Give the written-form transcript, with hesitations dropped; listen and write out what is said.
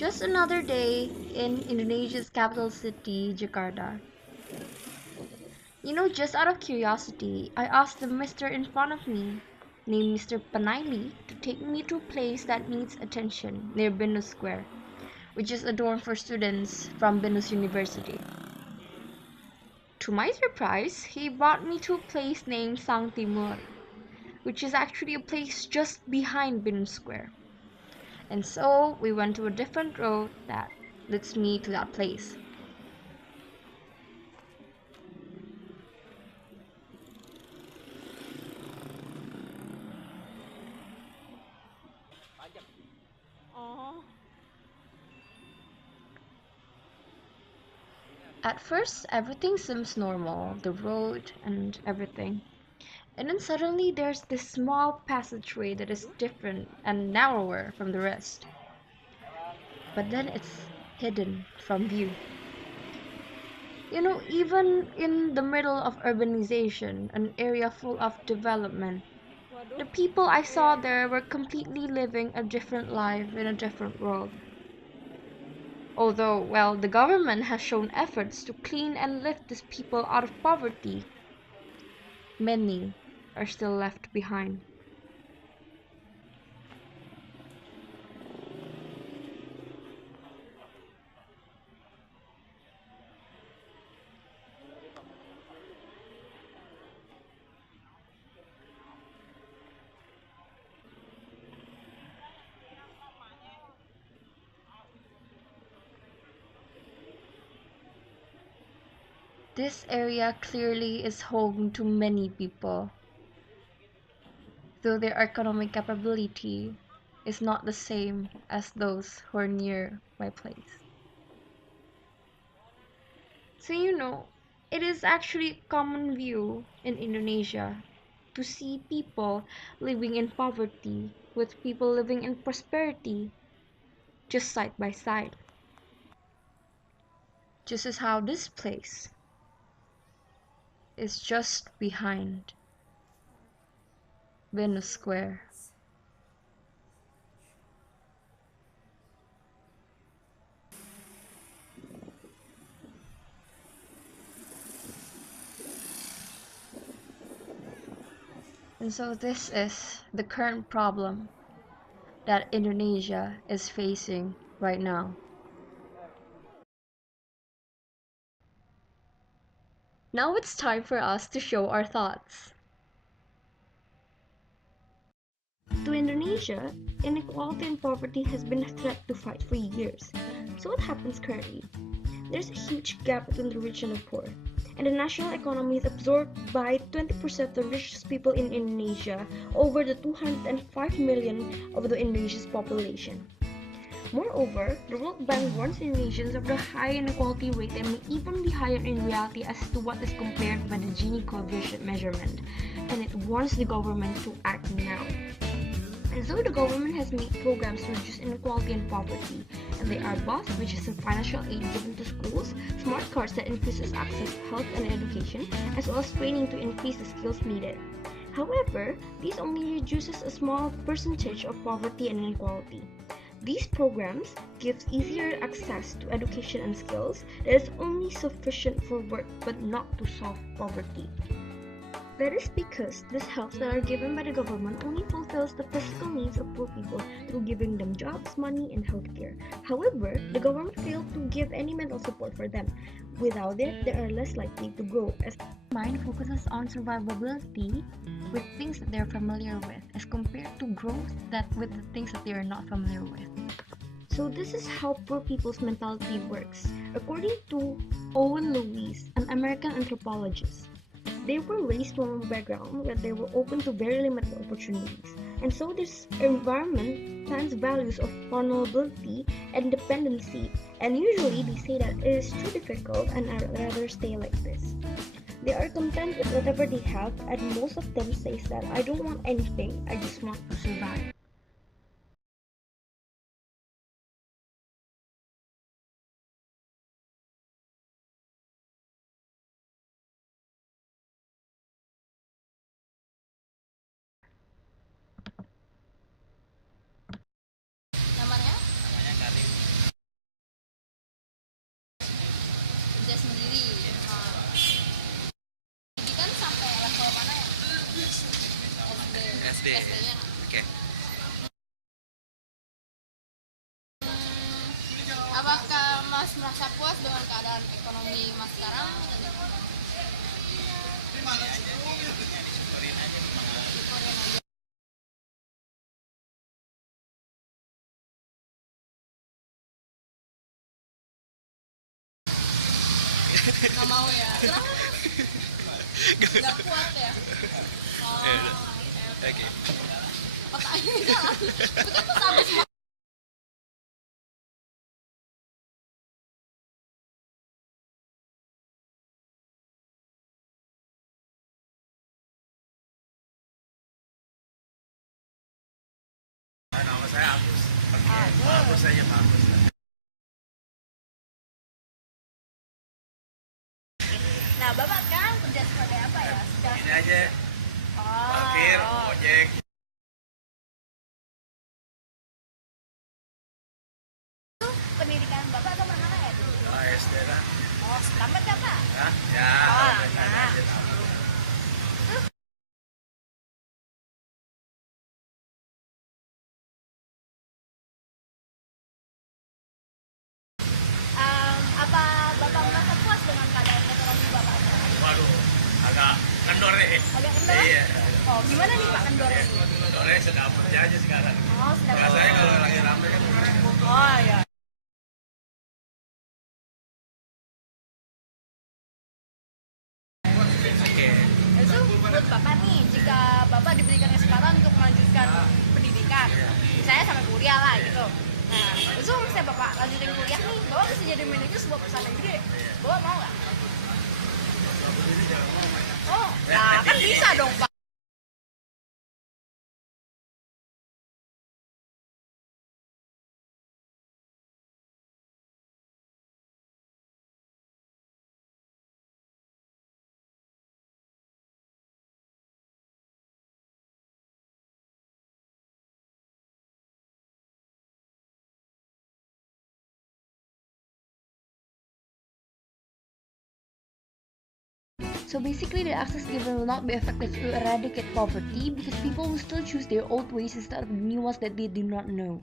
Just another day in Indonesia's capital city, Jakarta. Just out of curiosity, I asked the mister in front of me, named Mr. Panaili, to take me to a place that needs attention near Binus Square, which is adorned for students from Binus University. To my surprise, he brought me to a place named Sang Timur, which is actually a place just behind Binus Square. And so we went to a different road that leads me to that place. At first, everything seems normal, the road and everything. And then suddenly there's this small passageway that is different and narrower from the rest. But then it's hidden from view. Even in the middle of urbanization, an area full of development, the people I saw there were completely living a different life in a different world. Although, well, the government has shown efforts to clean and lift these people out of poverty, many are still left behind. This area clearly is home to many people, though their economic capability is not the same as those who are near my place. So, it is actually a common view in Indonesia to see people living in poverty with people living in prosperity just side by side. Just as how this place is just behind Venus Square. And so this is the current problem that Indonesia is facing right now. Now it's time for us to show our thoughts. To Indonesia, inequality and poverty has been a threat to fight for years. So what happens currently? There's a huge gap between the rich and the poor, and the national economy is absorbed by 20% of the richest people in Indonesia, over the 205 million of the Indonesia's population. Moreover, the World Bank warns Indonesians of the high inequality rate that may even be higher in reality as to what is compared by the Gini coefficient measurement, and it warns the government to act now. And so the government has made programs to reduce inequality and poverty, and they are BOSS, which is a financial aid given to schools, smart cards that increases access to health and education, as well as training to increase the skills needed. However, this only reduces a small percentage of poverty and inequality. These programs give easier access to education and skills that is only sufficient for work but not to solve poverty. That is because these helps that are given by the government only fulfills the physical needs of poor people through giving them jobs, money, and healthcare. However, the government failed to give any mental support for them. Without it, they are less likely to grow, as mind focuses on survivability with things that they're familiar with, as compared to growth that with the things that they are not familiar with. So this is how poor people's mentality works. According to Owen Lewis, an American anthropologist, they were raised from a background where they were open to very limited opportunities, and so this environment plants values of vulnerability and dependency, and usually they say that it is too difficult and I'd rather stay like this. They are content with whatever they have, and most of them says that I don't want anything, I just want to survive. Namanya? Namanya Karim. Apakah Mas merasa puas dengan keadaan ekonomi Mas sekarang? Nggak mau ya? Nggak kuat ya? Oke. Otaknya jalan. Itu kan pas habis Nama saya Agus. Agus aja Pak Agus. Nah, Bapak sekarang kerja sebagai apa ya? Ini aja parkir, ojek. Pendidikan Bapak kemana ya? SD lah. Oh, selamat ya Pak? Hah? Ya, nah. aja tahu. Apa Bapak merasa puas dengan keadaan ekonomi Bapak? Waduh, agak kendor nih. Agak kendor? Iya. Oh, gimana nih Pak kendornya? Kendornya sedap aja sekarang. Oh, sedap. Rasanya kalau lagi ramai kan. Oh, ya. Oke. Itu menurut Bapak nih, jika Bapak diberikan kesempatan untuk melanjutkan pendidikan, misalnya sampai kuliah lah gitu. Nah, itu misalnya Bapak lanjutin kuliah nih, Bapak bisa jadi manajer sebuah perusahaan yang gede. Bapak mau nggak? Oh, nah kan bisa dong Pak. So basically, the access given will not be effective to eradicate poverty because people will still choose their old ways instead of the new ones that they do not know.